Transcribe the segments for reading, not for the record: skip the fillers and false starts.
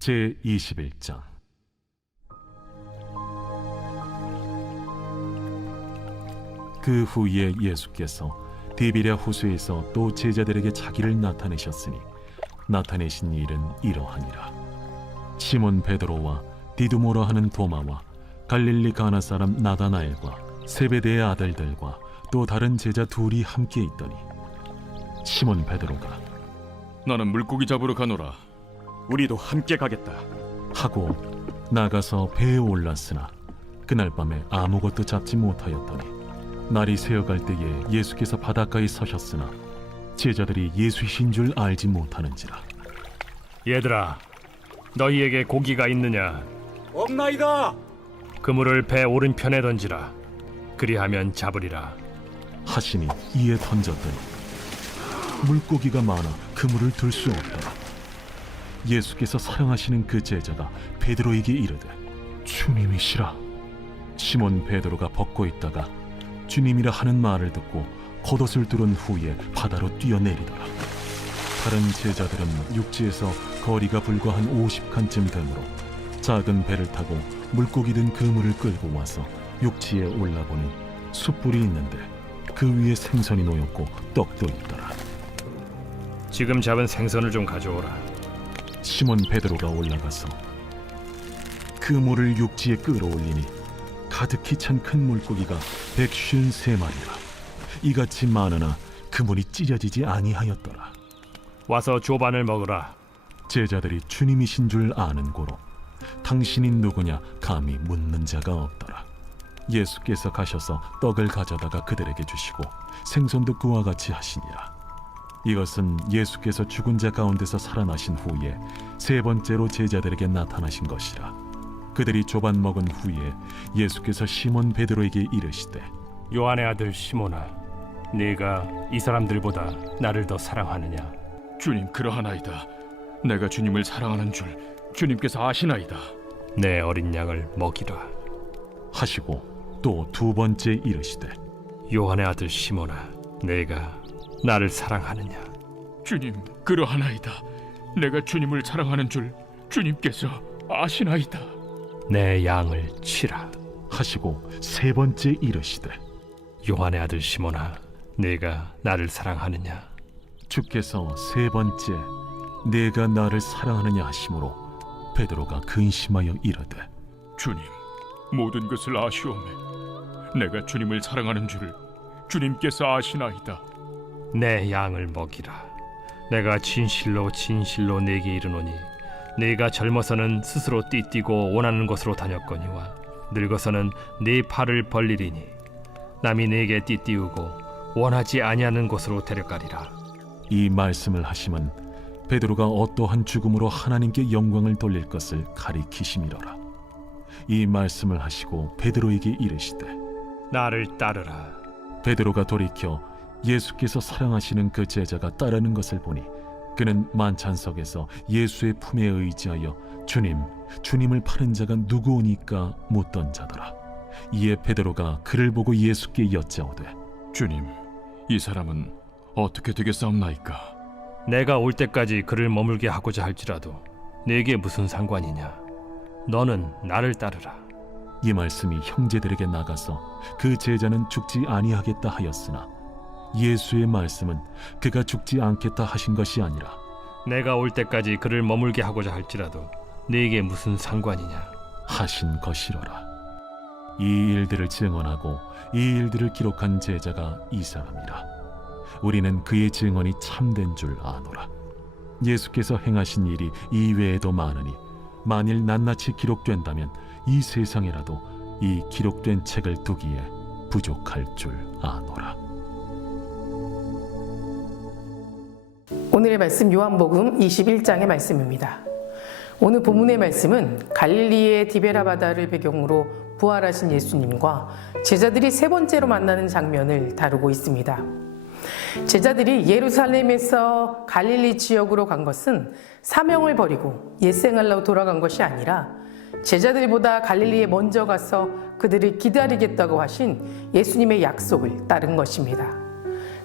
제21장. 그 후에 예수께서 디베랴 호수에서 또 제자들에게 자기를 나타내셨으니 나타내신 일은 이러하니라. 시몬 베드로와 디두모라 하는 도마와 갈릴리 가나 사람 나다나엘과 세베대의 아들들과 또 다른 제자 둘이 함께 있더니 시몬 베드로가 나는 물고기 잡으러 가노라. 우리도 함께 가겠다 하고 나가서 배에 올랐으나 그날 밤에 아무것도 잡지 못하였더니 날이 새어갈 때에 예수께서 바닷가에 서셨으나 제자들이 예수이신 줄 알지 못하는지라. 얘들아, 너희에게 고기가 있느냐? 없나이다. 그물을 배 오른편에 던지라. 그리하면 잡으리라. 하시니 이에 던졌더니 물고기가 많아 그물을 들 수 없더라. 예수께서 사랑하시는 그 제자가 베드로에게 이르되 주님이시라. 시몬 베드로가 벗고 있다가 주님이라 하는 말을 듣고 겉옷을 두른 후에 바다로 뛰어내리더라. 다른 제자들은 육지에서 거리가 불과 한 50칸쯤 되므로 작은 배를 타고 물고기 든 그물을 끌고 와서 육지에 올라보니 숯불이 있는데 그 위에 생선이 놓였고 떡도 있더라. 지금 잡은 생선을 좀 가져오라. 시몬 베드로가 올라가서 그물을 육지에 끌어올리니 가득히 찬 큰 물고기가 153마리라. 이같이 많으나 그물이 찢어지지 아니하였더라. 와서 조반을 먹으라. 제자들이 주님이신 줄 아는 고로 당신이 누구냐 감히 묻는 자가 없더라. 예수께서 가셔서 떡을 가져다가 그들에게 주시고 생선도 그와 같이 하시니라. 이것은 예수께서 죽은 자 가운데서 살아나신 후에 세 번째로 제자들에게 나타나신 것이라. 그들이 조반 먹은 후에 예수께서 시몬 베드로에게 이르시되 요한의 아들 시몬아, 네가 이 사람들보다 나를 더 사랑하느냐? 주님, 그러하나이다. 내가 주님을 사랑하는 줄 주님께서 아시나이다. 내 어린 양을 먹이라. 하시고 또 두 번째 이르시되 요한의 아들 시몬아, 네가 나를 사랑하느냐? 주님, 그러하나이다. 내가 주님을 사랑하는 줄 주님께서 아시나이다. 내 양을 치라. 하시고 세 번째 이르시되 요한의 아들 시몬아, 네가 나를 사랑하느냐? 주께서 세 번째 내가 나를 사랑하느냐 하심으로 베드로가 근심하여 이르되 주님, 모든 것을 아시오매. 내가 주님을 사랑하는 줄 주님께서 아시나이다. 내 양을 먹이라. 내가 진실로 진실로 네게 이르노니 네가 젊어서는 스스로 띠뛰고 원하는 곳으로 다녔거니와 늙어서는 네 팔을 벌리리니 남이 네게 띠띠우고 원하지 아니하는 곳으로 데려가리라. 이 말씀을 하심은 베드로가 어떠한 죽음으로 하나님께 영광을 돌릴 것을 가리키심이로라. 이 말씀을 하시고 베드로에게 이르시되 나를 따르라. 베드로가 돌이켜 예수께서 사랑하시는 그 제자가 따르는 것을 보니 그는 만찬석에서 예수의 품에 의지하여 주님을 파는 자가 누구오니까 묻던 자더라. 이에 베드로가 그를 보고 예수께 여짜오되 주님, 이 사람은 어떻게 되겠사옵나이까? 내가 올 때까지 그를 머물게 하고자 할지라도 네게 무슨 상관이냐? 너는 나를 따르라. 이 말씀이 형제들에게 나가서 그 제자는 죽지 아니하겠다 하였으나 예수의 말씀은 그가 죽지 않겠다 하신 것이 아니라 내가 올 때까지 그를 머물게 하고자 할지라도 네게 무슨 상관이냐? 하신 것이로라. 이 일들을 증언하고 이 일들을 기록한 제자가 이 사람이라. 우리는 그의 증언이 참된 줄 아노라. 예수께서 행하신 일이 이외에도 많으니 만일 낱낱이 기록된다면 이 세상에라도 이 기록된 책을 두기에 부족할 줄 아노라. 오늘의 말씀 요한복음 21장의 말씀입니다. 오늘 본문의 말씀은 갈릴리의 디베라 바다를 배경으로 부활하신 예수님과 제자들이 세 번째로 만나는 장면을 다루고 있습니다. 제자들이 예루살렘에서 갈릴리 지역으로 간 것은 사명을 버리고 옛생활로 돌아간 것이 아니라 제자들보다 갈릴리에 먼저 가서 그들을 기다리겠다고 하신 예수님의 약속을 따른 것입니다.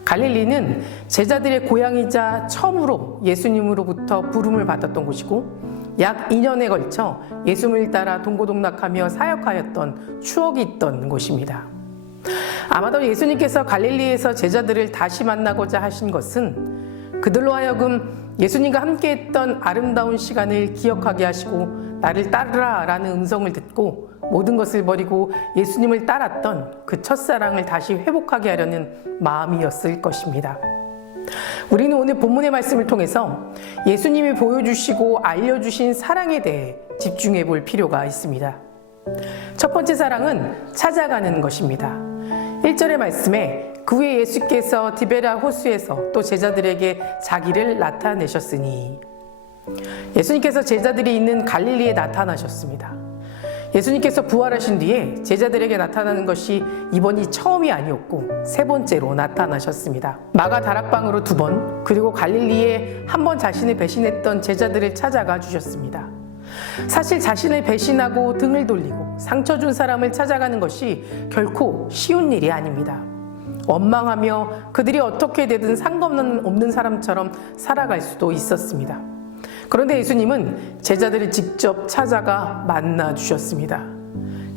갈릴리는 제자들의 고향이자 처음으로 예수님으로부터 부름을 받았던 곳이고 약 2년에 걸쳐 예수님을 따라 동고동락하며 사역하였던 추억이 있던 곳입니다. 아마도 예수님께서 갈릴리에서 제자들을 다시 만나고자 하신 것은 그들로 하여금 예수님과 함께했던 아름다운 시간을 기억하게 하시고 나를 따르라 라는 음성을 듣고 모든 것을 버리고 예수님을 따랐던 그 첫사랑을 다시 회복하게 하려는 마음이었을 것입니다. 우리는 오늘 본문의 말씀을 통해서 예수님이 보여주시고 알려주신 사랑에 대해 집중해 볼 필요가 있습니다. 첫 번째 사랑은 찾아가는 것입니다. 1절의 말씀에 그 후에 예수께서 디베랴 호수에서 또 제자들에게 자기를 나타내셨으니, 예수님께서 제자들이 있는 갈릴리에 나타나셨습니다. 예수님께서 부활하신 뒤에 제자들에게 나타나는 것이 이번이 처음이 아니었고 세 번째로 나타나셨습니다. 마가 다락방으로 2번, 그리고 갈릴리에 한 번 자신을 배신했던 제자들을 찾아가 주셨습니다. 사실 자신을 배신하고 등을 돌리고 상처 준 사람을 찾아가는 것이 결코 쉬운 일이 아닙니다. 원망하며 그들이 어떻게 되든 상관없는 사람처럼 살아갈 수도 있었습니다. 그런데 예수님은 제자들을 직접 찾아가 만나 주셨습니다.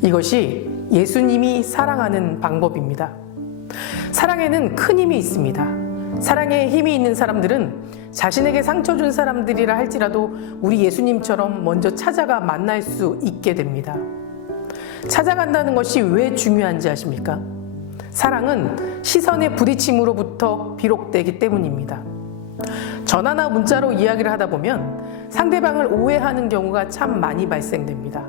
이것이 예수님이 사랑하는 방법입니다. 사랑에는 큰 힘이 있습니다. 사랑에 힘이 있는 사람들은 자신에게 상처 준 사람들이라 할지라도 우리 예수님처럼 먼저 찾아가 만날 수 있게 됩니다. 찾아간다는 것이 왜 중요한지 아십니까? 사랑은 시선의 부딪힘으로부터 비롯되기 때문입니다. 전화나 문자로 이야기를 하다 보면 상대방을 오해하는 경우가 참 많이 발생됩니다.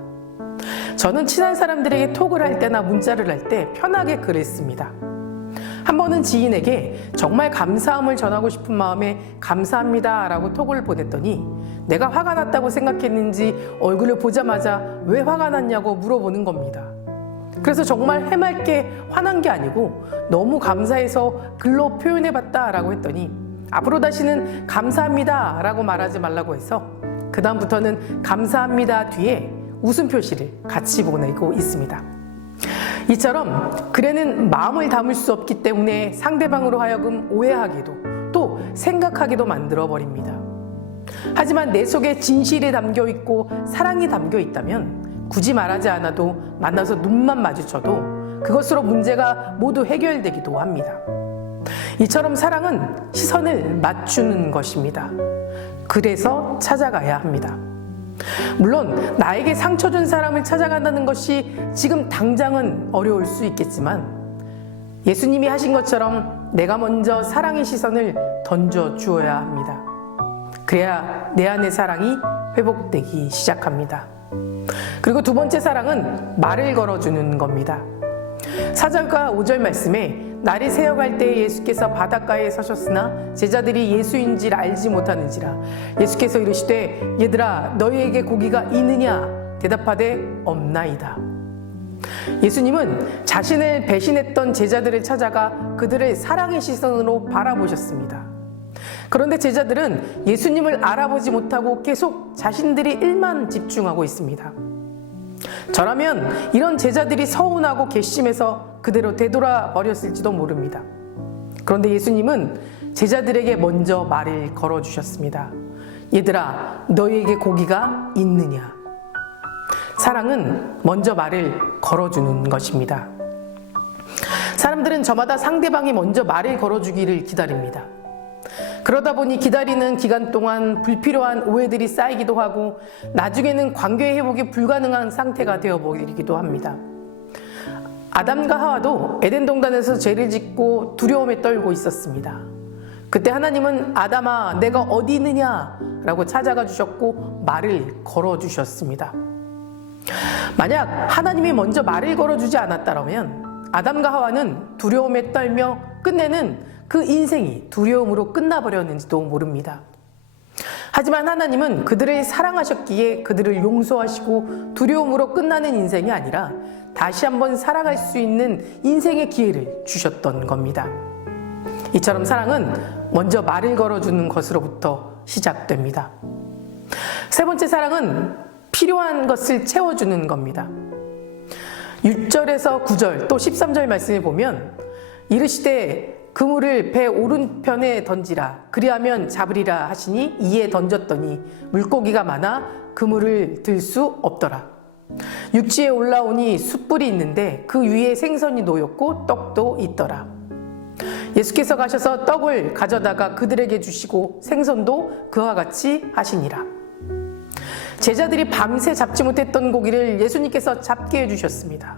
저는 친한 사람들에게 톡을 할 때나 문자를 할 때 편하게 글을 씁니다. 한 번은 지인에게 정말 감사함을 전하고 싶은 마음에 감사합니다 라고 톡을 보냈더니 내가 화가 났다고 생각했는지 얼굴을 보자마자 왜 화가 났냐고 물어보는 겁니다. 그래서 정말 해맑게 화난 게 아니고 너무 감사해서 글로 표현해봤다 라고 했더니 앞으로 다시는 감사합니다 라고 말하지 말라고 해서 그 다음부터는 감사합니다 뒤에 웃음 표시를 같이 보내고 있습니다. 이처럼 글에는 마음을 담을 수 없기 때문에 상대방으로 하여금 오해하기도 또 생각하기도 만들어 버립니다. 하지만 내 속에 진실이 담겨 있고 사랑이 담겨 있다면 굳이 말하지 않아도 만나서 눈만 마주쳐도 그것으로 문제가 모두 해결되기도 합니다. 이처럼 사랑은 시선을 맞추는 것입니다. 그래서 찾아가야 합니다. 물론 나에게 상처 준 사람을 찾아간다는 것이 지금 당장은 어려울 수 있겠지만 예수님이 하신 것처럼 내가 먼저 사랑의 시선을 던져 주어야 합니다. 그래야 내 안의 사랑이 회복되기 시작합니다. 그리고 두 번째 사랑은 말을 걸어주는 겁니다. 4절과 5절 말씀에 날이 새어갈 때에 예수께서 바닷가에 서셨으나 제자들이 예수인지를 알지 못하는지라 예수께서 이르시되 얘들아 너희에게 고기가 있느냐 대답하되 없나이다. 예수님은 자신을 배신했던 제자들을 찾아가 그들을 사랑의 시선으로 바라보셨습니다. 그런데 제자들은 예수님을 알아보지 못하고 계속 자신들의 일만 집중하고 있습니다. 저라면 이런 제자들이 서운하고 괘씸해서 그대로 되돌아 버렸을지도 모릅니다. 그런데 예수님은 제자들에게 먼저 말을 걸어주셨습니다. 얘들아, 너희에게 고기가 있느냐? 사랑은 먼저 말을 걸어주는 것입니다. 사람들은 저마다 상대방이 먼저 말을 걸어주기를 기다립니다. 그러다 보니 기다리는 기간 동안 불필요한 오해들이 쌓이기도 하고 나중에는 관계 회복이 불가능한 상태가 되어버리기도 합니다. 아담과 하와도 에덴 동산에서 죄를 짓고 두려움에 떨고 있었습니다. 그때 하나님은 아담아 내가 어디 있느냐 라고 찾아가 주셨고 말을 걸어주셨습니다. 만약 하나님이 먼저 말을 걸어주지 않았다면 아담과 하와는 두려움에 떨며 끝내는 그 인생이 두려움으로 끝나버렸는지도 모릅니다. 하지만 하나님은 그들을 사랑하셨기에 그들을 용서하시고 두려움으로 끝나는 인생이 아니라 다시 한번 살아갈 수 있는 인생의 기회를 주셨던 겁니다. 이처럼 사랑은 먼저 말을 걸어주는 것으로부터 시작됩니다. 세 번째 사랑은 필요한 것을 채워주는 겁니다. 6절에서 9절 또 13절 말씀을 보면 이르시되 그물을 배 오른편에 던지라 그리하면 잡으리라 하시니 이에 던졌더니 물고기가 많아 그물을 들 수 없더라. 육지에 올라오니 숯불이 있는데 그 위에 생선이 놓였고 떡도 있더라. 예수께서 가셔서 떡을 가져다가 그들에게 주시고 생선도 그와 같이 하시니라. 제자들이 밤새 잡지 못했던 고기를 예수님께서 잡게 해주셨습니다.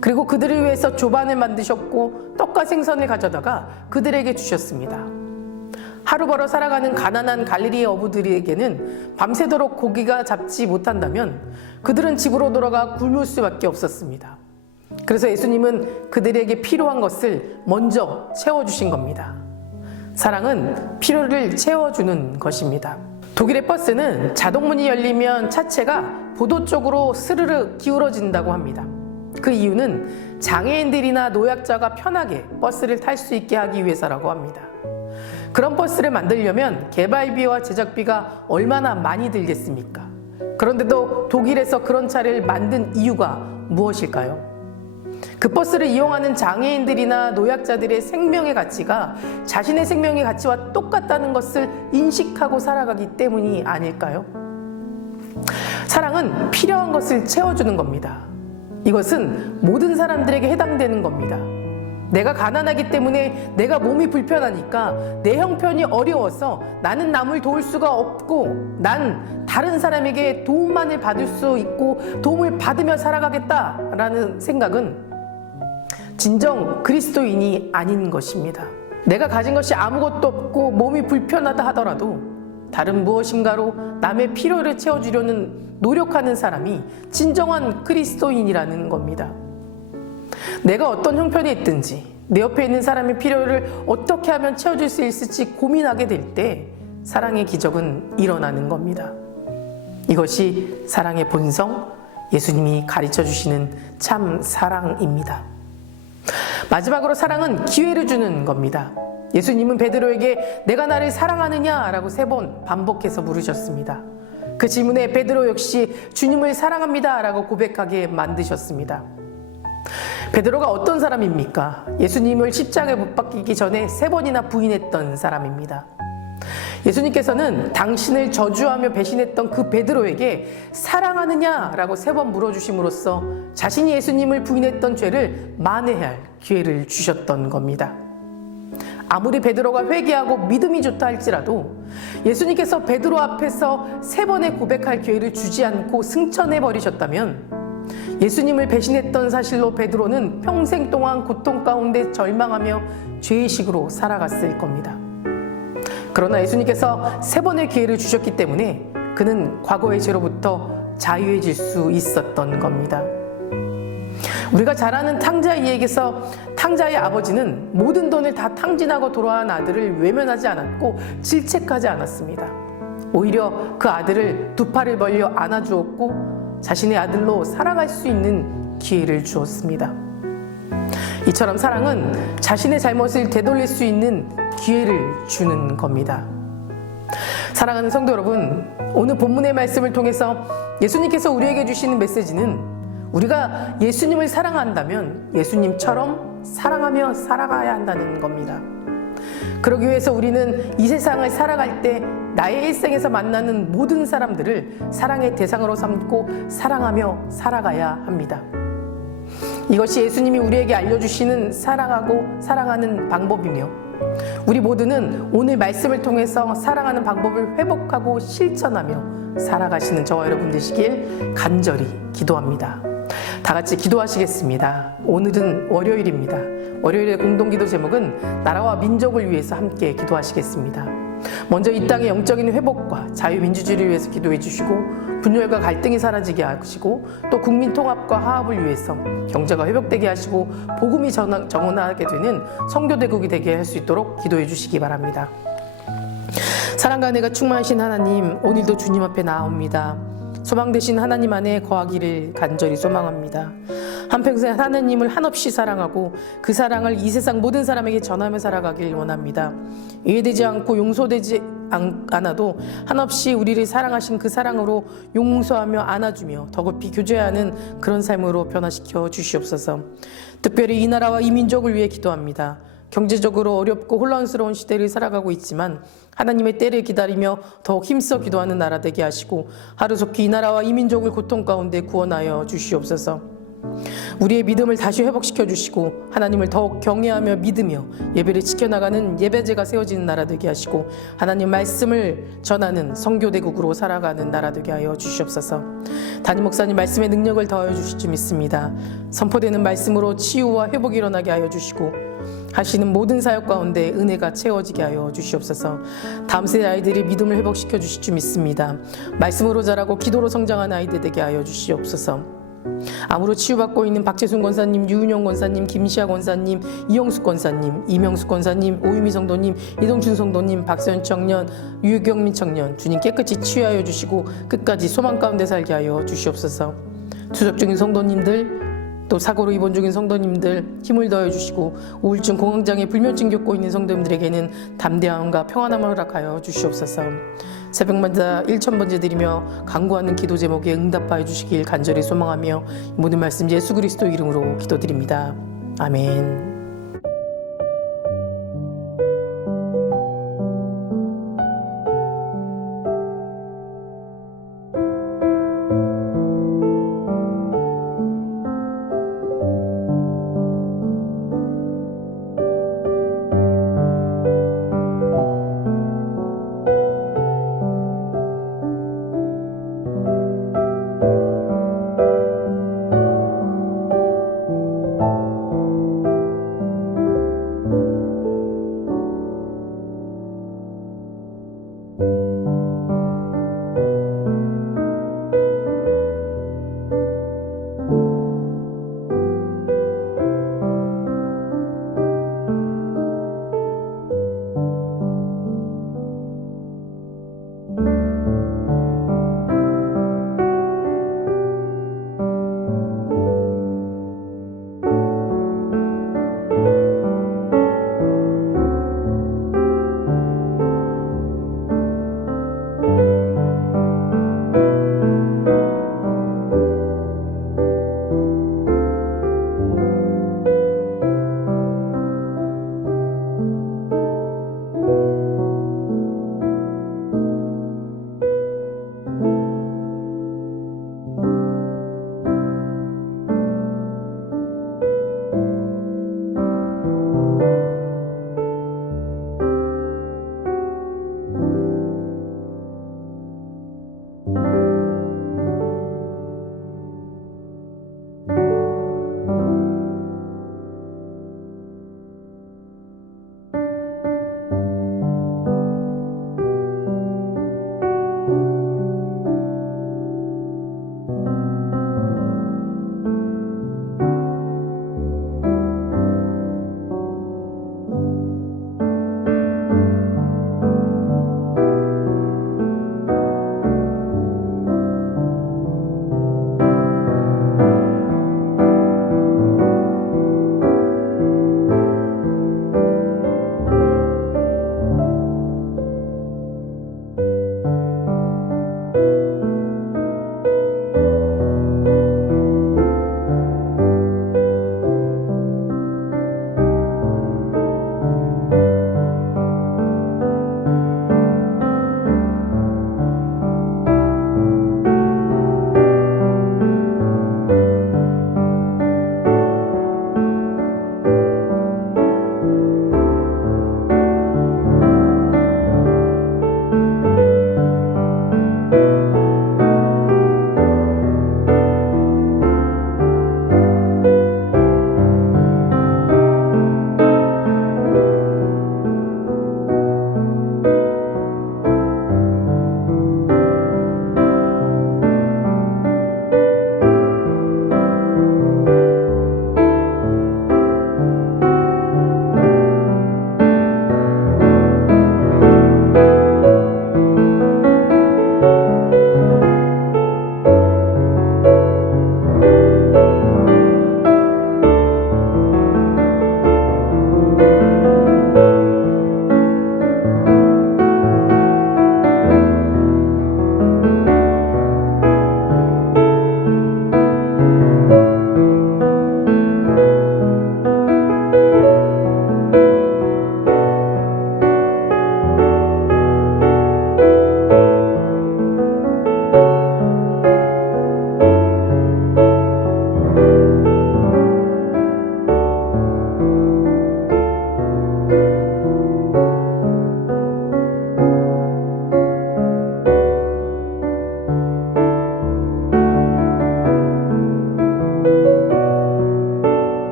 그리고 그들을 위해서 조반을 만드셨고 떡과 생선을 가져다가 그들에게 주셨습니다. 하루 벌어 살아가는 가난한 갈릴리의 어부들에게는 밤새도록 고기가 잡지 못한다면 그들은 집으로 돌아가 굶을 수밖에 없었습니다. 그래서 예수님은 그들에게 필요한 것을 먼저 채워주신 겁니다. 사랑은 필요를 채워주는 것입니다. 독일의 버스는 자동문이 열리면 차체가 보도 쪽으로 스르르 기울어진다고 합니다. 그 이유는 장애인들이나 노약자가 편하게 버스를 탈 수 있게 하기 위해서라고 합니다. 그런 버스를 만들려면 개발비와 제작비가 얼마나 많이 들겠습니까? 그런데도 독일에서 그런 차를 만든 이유가 무엇일까요? 그 버스를 이용하는 장애인들이나 노약자들의 생명의 가치가 자신의 생명의 가치와 똑같다는 것을 인식하고 살아가기 때문이 아닐까요? 사랑은 필요한 것을 채워주는 겁니다. 이것은 모든 사람들에게 해당되는 겁니다. 내가 가난하기 때문에 내가 몸이 불편하니까 내 형편이 어려워서 나는 남을 도울 수가 없고 난 다른 사람에게 도움만을 받을 수 있고 도움을 받으며 살아가겠다라는 생각은 진정 그리스도인이 아닌 것입니다. 내가 가진 것이 아무것도 없고 몸이 불편하다 하더라도 다른 무엇인가로 남의 필요를 채워주려는 노력하는 사람이 진정한 그리스도인이라는 겁니다. 내가 어떤 형편에 있든지 내 옆에 있는 사람의 필요를 어떻게 하면 채워줄 수 있을지 고민하게 될 때 사랑의 기적은 일어나는 겁니다. 이것이 사랑의 본성, 예수님이 가르쳐 주시는 참 사랑입니다. 마지막으로 사랑은 기회를 주는 겁니다. 예수님은 베드로에게 내가 나를 사랑하느냐? 라고 3번 반복해서 물으셨습니다. 그 질문에 베드로 역시 주님을 사랑합니다 라고 고백하게 만드셨습니다. 베드로가 어떤 사람입니까? 예수님을 십자가에 못 박히기 전에 3번이나 부인했던 사람입니다. 예수님께서는 당신을 저주하며 배신했던 그 베드로에게 사랑하느냐라고 3번 물어주심으로써 자신이 예수님을 부인했던 죄를 만회할 기회를 주셨던 겁니다. 아무리 베드로가 회개하고 믿음이 좋다 할지라도 예수님께서 베드로 앞에서 3번의 고백할 기회를 주지 않고 승천해버리셨다면 예수님을 배신했던 사실로 베드로는 평생 동안 고통 가운데 절망하며 죄의식으로 살아갔을 겁니다. 그러나 예수님께서 3번의 기회를 주셨기 때문에 그는 과거의 죄로부터 자유해질 수 있었던 겁니다. 우리가 잘 아는 탕자 이야기에서 탕자의 아버지는 모든 돈을 다 탕진하고 돌아온 아들을 외면하지 않았고 질책하지 않았습니다. 오히려 그 아들을 2 팔을 벌려 안아주었고 자신의 아들로 살아갈 수 있는 기회를 주었습니다. 이처럼 사랑은 자신의 잘못을 되돌릴 수 있는 기회를 주는 겁니다. 사랑하는 성도 여러분, 오늘 본문의 말씀을 통해서 예수님께서 우리에게 주시는 메시지는 우리가 예수님을 사랑한다면 예수님처럼 사랑하며 살아가야 한다는 겁니다. 그러기 위해서 우리는 이 세상을 살아갈 때 나의 일생에서 만나는 모든 사람들을 사랑의 대상으로 삼고 사랑하며 살아가야 합니다. 이것이 예수님이 우리에게 알려주시는 사랑하고 사랑하는 방법이며 우리 모두는 오늘 말씀을 통해서 사랑하는 방법을 회복하고 실천하며 살아가시는 저와 여러분 되시길 간절히 기도합니다. 다 같이 기도하시겠습니다. 오늘은 월요일입니다. 월요일의 공동기도 제목은 나라와 민족을 위해서 함께 기도하시겠습니다. 먼저 이 땅의 영적인 회복과 자유민주주의를 위해서 기도해 주시고 분열과 갈등이 사라지게 하시고 또 국민 통합과 화합을 위해서 경제가 회복되게 하시고 복음이 정원하게 되는 성교대국이 되게 할 수 있도록 기도해 주시기 바랍니다. 사랑과 은혜가 충만하신 하나님, 오늘도 주님 앞에 나옵니다. 소망 되신 하나님 안에 거하기를 간절히 소망합니다. 한평생 하나님을 한없이 사랑하고 그 사랑을 이 세상 모든 사람에게 전하며 살아가길 원합니다. 이해되지 않고 용서되지 않아도 한없이 우리를 사랑하신 그 사랑으로 용서하며 안아주며 더 깊이 교제하는 그런 삶으로 변화시켜 주시옵소서. 특별히 이 나라와 이 민족을 위해 기도합니다. 경제적으로 어렵고 혼란스러운 시대를 살아가고 있지만 하나님의 때를 기다리며 더욱 힘써 기도하는 나라 되게 하시고 하루속히 이 나라와 이 민족을 고통 가운데 구원하여 주시옵소서. 우리의 믿음을 다시 회복시켜 주시고 하나님을 더욱 경외하며 믿으며 예배를 지켜나가는 예배제가 세워지는 나라 되게 하시고 하나님 말씀을 전하는 선교대국으로 살아가는 나라 되게 하여 주시옵소서. 담임 목사님 말씀의 능력을 더하여 주실 줄 믿습니다. 선포되는 말씀으로 치유와 회복이 일어나게 하여 주시고 하시는 모든 사역 가운데 은혜가 채워지게 하여 주시옵소서. 다음 세대 아이들이 믿음을 회복시켜 주실 줄 믿습니다. 말씀으로 자라고 기도로 성장하는 아이들 되게 하여 주시옵소서. 암으로 치유받고 있는 박재순 권사님, 유은영 권사님, 김시아 권사님, 이영숙 권사님, 이명숙 권사님, 오유미 성도님, 이동춘 성도님, 박서연 청년, 유경민 청년, 주님 깨끗이 치유하여 주시고 끝까지 소망 가운데 살게 하여 주시옵소서. 투석 중인 성도님들, 또 사고로 입원 중인 성도님들 힘을 더해 주시고 우울증, 공황장애, 불면증 겪고 있는 성도님들에게는 담대함과 평안함을 허락하여 주시옵소서. 새벽마다 1000번째 드리며 간구하는 기도 제목에 응답하여 주시길 간절히 소망하며 모든 말씀 예수 그리스도 이름으로 기도드립니다. 아멘.